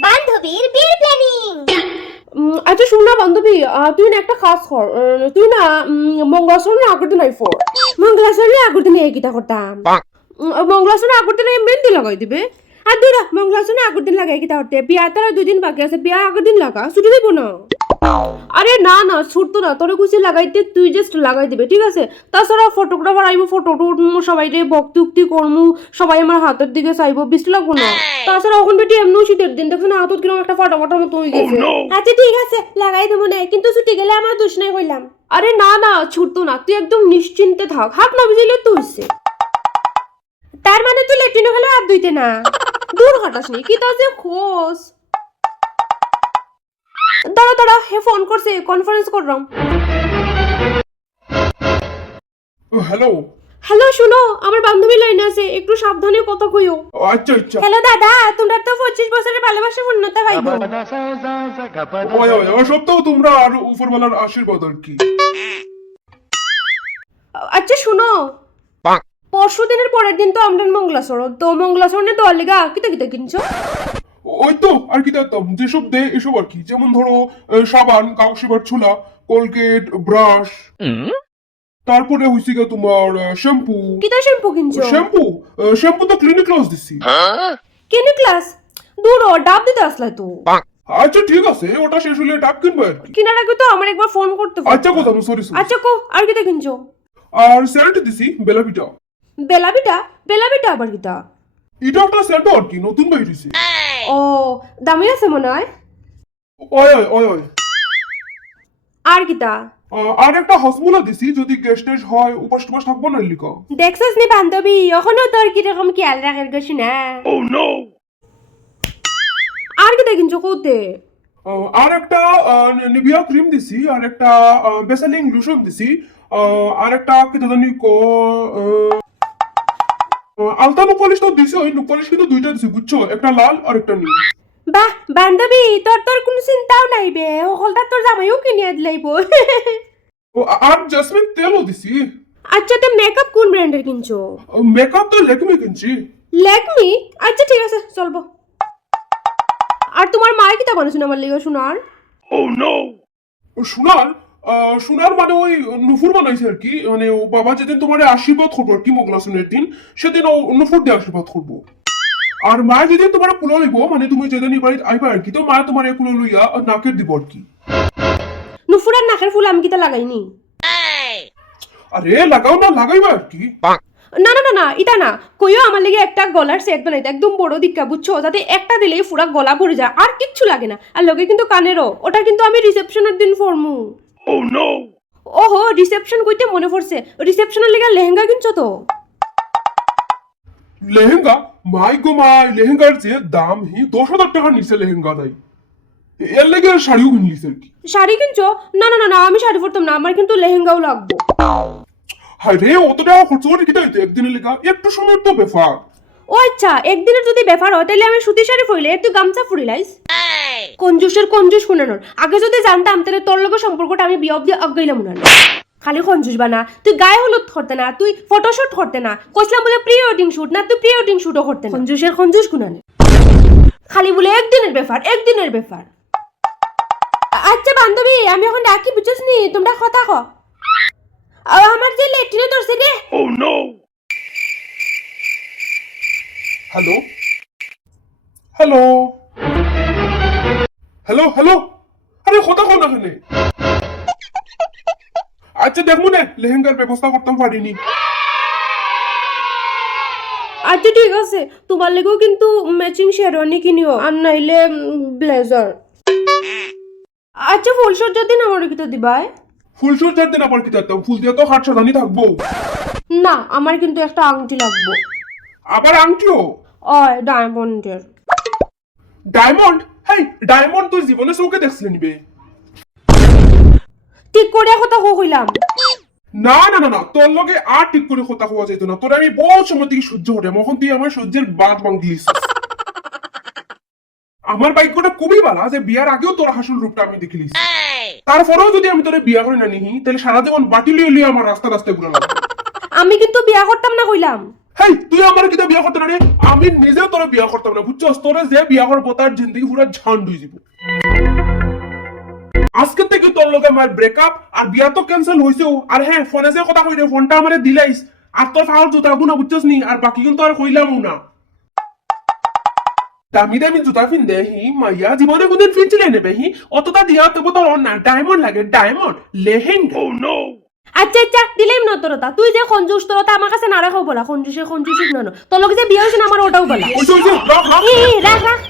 বান্ধবীর বিয়ের প্ল্যানিং। আচ্ছা শুন না বান্ধবী, তুই না একটা কাজ কর, তুই না মঙ্গলাচরণের আগের দিন আইফো মঙ্গলাচরণের আগের দিন এই গীতা করতাম। মঙ্গলাচরণের আগের দিন মেহেন্দি লাগাই দিবে। আর দুই মঙ্গলাচরণের আগের দিন লাগাই গীতা করতে, বিয়া তারা 2 দিন বাকি আছে, বিয়া আগের দিন লাগা, ছুটি দেবো না। আরে না না ছুটতো না, তোরে কুচি লাগাইতে তুই জাস্ট লাগাই দিবে, ঠিক আছে? তাছাড়া ফটোগ্রাফার আইবো, ফটো উঠমু, সবাই রে ভক্তি উক্তি করমু, সবাই আমার হাতের দিকে চাইবো, বেশি লাগবো না। তাছাড়া ওখান বেটি এমনি শীতের দিন দেখছো না, হাতত কিরকম একটা ফটাফটা মতো হয়ে গেছে। আচ্ছা ঠিক আছে লাগাই দেবো না, কিন্তু ছুটি গেলে আমার দোষ নাই কইলাম। আরে না না ছুটতো না, তুই একদম নিশ্চিন্তে থাক, হাত না বুঝিলে তো হচ্ছে। তার মানে তুই লেট্রিনে গেলে হাত ধুইতে না? দূর হটাস নি কি তা যে খোঁজ। দাঁড়া দাঁড়া, হে ফোন করছে, কনফারেন্স করলাম। হ্যালো। হ্যালো শুনো, আমার বান্ধবী লাইনে আছে, একটু সাবধানে কথা কইও। আচ্ছা আচ্ছা। হ্যালো দাদা, তোমরা তো 25 বছরের ভালোবাসা পূর্ণতা পাইবো। আমার সপ্তাহ তোমরা আর উপরওয়ালার আশীর্বাদ আর কি। আচ্ছা শুনো, পরশু দিনের পরের দিন তো আমরা মঙ্গলাচরণ, তো মঙ্গলাচরণে দেওয়ার লিগা কিতা কিতা কিনছো? ওই তো আর কি দেখতাম যেসব দে এসব আর কি, যেমন ধরো সাবান, কাউসিবার ছুলা, কোলগেট, ব্রাশ, তারপরে হইছে গিয়ে তোমার শ্যাম্পু। কিতা শ্যাম্পু কিনছো? শ্যাম্পু শ্যাম্পু তো ক্লিনিক ক্লাস দিছি। কেনে ক্লাস? দূর ও, ডাব দিতে আসলে তো। আচ্ছা ঠিক আছে, ওটা শেষ হলে ডাব কিনবো আর কি। কিনার আগে তো আমার একবার ফোন করতে পারো। আচ্ছা কথা সরি সরি। আচ্ছা কো, আর কিতা কিনছো? আর স্যান্ড দিছি বেলাভিটা। বেলাবিটা? বেলাবিটা আবার কিতা? এটা একটা স্যান্ড আর কি, নতুন বাইরেছে। ও, দামি আছে মনে হয়। ওই ওই ওই ওই। আর কিতা? আর একটা হসমুলা দিছি, যদি গেস্ট টেস্ট হয় উপাস টুপাস থাকবো না লিখা। দেখছস নি বান্ধবী, এখনো তোর কিরকম খেয়াল রাখার গেছি না। আর কিতা কিনছো কোতে? আর একটা নিভিয়া ক্রিম দিছি, আর একটা বেসালিং লোশন দিছি, আর একটা কি জানি আলতা নুপলিশ তো দিছি, ওই নুপলিশ কিন্তু দুইটা দিছি বুঝছো, একটা লাল আর একটা নীল। বাহ বান্ধবী, তোর তোর কোনো চিন্তাও নাই বে, হলটা তোর জামাইও কিনিয়ে দিলাইব। আর জেসমিন তেলও দিছি। আচ্ছা তো মেকআপ কোন ব্র্যান্ডের কিনছো? মেকআপ তো লেকমি কিনছি। ল্যাকমি? আচ্ছা ঠিক আছে চলবো। আর তোমার মা কিতা বানাইছো আমার লিগে শোনার? সোনার সোনার মানে ওই নুপুর বানাইছে আর কি, মানে ও বাবা যেদিন তোমার আশীর্বাদ করবো আর কি মঙ্গলাচরণের দিন, সেদিন ও নুপুর দিয়ে আশীর্বাদ করবো। আর মা যেদিন তোমার কুলো লইব, মানে তুমি যেদিন বাড়িতে আইবা আর কি, তো মা তোমার কুলো লইয়া নাকের দিব আর কি। নুফুরার নাকের ফুল আমি কিতা লাগাইনি। আরে লাগাও না, লাগাইবা আর কি। না না না না, এটা না কইও আমার লাগে একটা গলার সেট বানাইতে, একদম বড় দিক্কা বুঝছো, যাতে একটা দিলেই পুরা গলা ভরে যায়, আর কিচ্ছু লাগে না। আর লগে কিন্তু কানেরও, ওটা কিন্তু আমি রিসেপশনের দিন ফরমু। ওহো, রিসেপশন কইতে মনে পড়ছে, রিসেপশনের লেগে লেহেঙ্গা কিনছো তো? লেহেঙ্গা? মাই গো মাই, লেহেঙ্গার যে দাম 10,000 টাকা নিচে লেহেঙ্গা নাই, এর লেগে শাড়িও কিনলিস আর কি। শাড়ি কিনছো? না না না না, আমি শাড়ি পরতাম না, আমার কিন্তু লেহেঙ্গাও লাগবে। হায় রে, অত টাকা খরচ করে কি তাইতে একদিনের লেগা? একটু সময় তো ব্যাপার। ও আচ্ছা, একদিনের যদি ব্যাপার হয় তাহলে আমি সুতি শাড়ি পরলে তুই গামছা ফুরিলাইস। কঞ্জুসের কঞ্জুস শুনানোর আগে যদি জানতাম তাহলে তোর লগে সম্পর্কটা আমি বিয়ে অব্দি আগাইলাম না। খালি কঞ্জুস বানা, তুই গায়ে হলুদ করতে না, তুই ফটোশুট করতে না, কইছিলাম বলে প্রি ওয়েডিং শুট না, তুই প্রি ওয়েডিং শুটও করতে না। কঞ্জুসের কঞ্জুস গুনানে, খালি বলে একদিনের ব্যাপার একদিনের ব্যাপার। আচ্ছা বান্ধবী, আমি এখন ডাকি বুঝছিস নি, তোমরা কথা কো। আমার যে লেট্রিনে ধরছে রে। হ্যালো হ্যালো হ্যালো হ্যালো, আরে কথা কো না কেন? আচ্ছা দেখবো না, লেহেঙ্গার ব্যবস্থা করতাম পারিনি। আচ্ছা ঠিক আছে, তোমার লেগেও কিন্তু ম্যাচিং শেরওয়ানি কিনিও, আর নাইলে ব্লেজার। আচ্ছা ফুলসজ্জার দিন আমার কিতা দিবাই? ফুলসজ্জার দিন আবার কি দেখতাম, ফুল দিয়ে তো হাট সাজানি থাকবো। না, আমার কিন্তু একটা আংটি লাগবে। আবার আংটিও? ওই ডায়মন্ডের। ডায়মন্ড? হেই, ডায়মন্ড তুই জীবনে চৌকে দেখছিলে নিবে? ঠিক করে কথা কইলাম। না না না না, তোর লগে আর ঠিক করে কথা হওয়া যেত না, তোর আমি বহুত সময় থেকে সহ্য করে, এখন তুই আমার সহ্যের বাদ ভাঙলিস। আমার বাইকটা খুবই ভালো যে বিয়ার আগেও তোর হাসুল রূপটা আমি দেখিলিস, তারপরেও যদি আমি তোরে বিয়া করে না নিহি, তাহলে সারা জীবন বাটি লিয়ে লিয়ে আমার রাস্তা রাস্তায় ঘুরে লাগবে। আমি কিন্তু বিয়া করতাম না কইলাম। হেই তুই আমার কিতা বিয়া করতে না রে আমি নিজে তোরে বিয়া করতাম না বুঝছস তোরে যে বিয়া করবো তার জিন্দগি পুরা ঝান্ড হয়ে যাব আজকে থেকে তোর লগে আমার ব্রেকআপ আর বিয়া তো ক্যান্সেল হইছেও আর হ্যাঁ ফোনে যে কথা কই রে ফোনটা আমারে দিলাইস আর তোর ফাউল জুতা গুনা বুঝছস নি আর বাকি কিন্তু আর কইলামও না দামি দামি জুতা ফিনদে হি মাইয়া জীবনে কোনদিন ফিনছিলে নেবে হি অতটা দিয়া তো তোর না ডায়মন্ড লাগে ডায়মন্ড লেহেঙ্গা ও নো আচ্ছা আচ্ছা দিলেম না তোরতা তুই যে খঞ্জুস তোরতা আমার কাছে না রাখো বলা খঞ্জুসে খঞ্জুসিক না তোর লগে যে বিয়ে হয়েছে না আমার ওটাও বলা ওই রাখ রাখ রাখ রাখ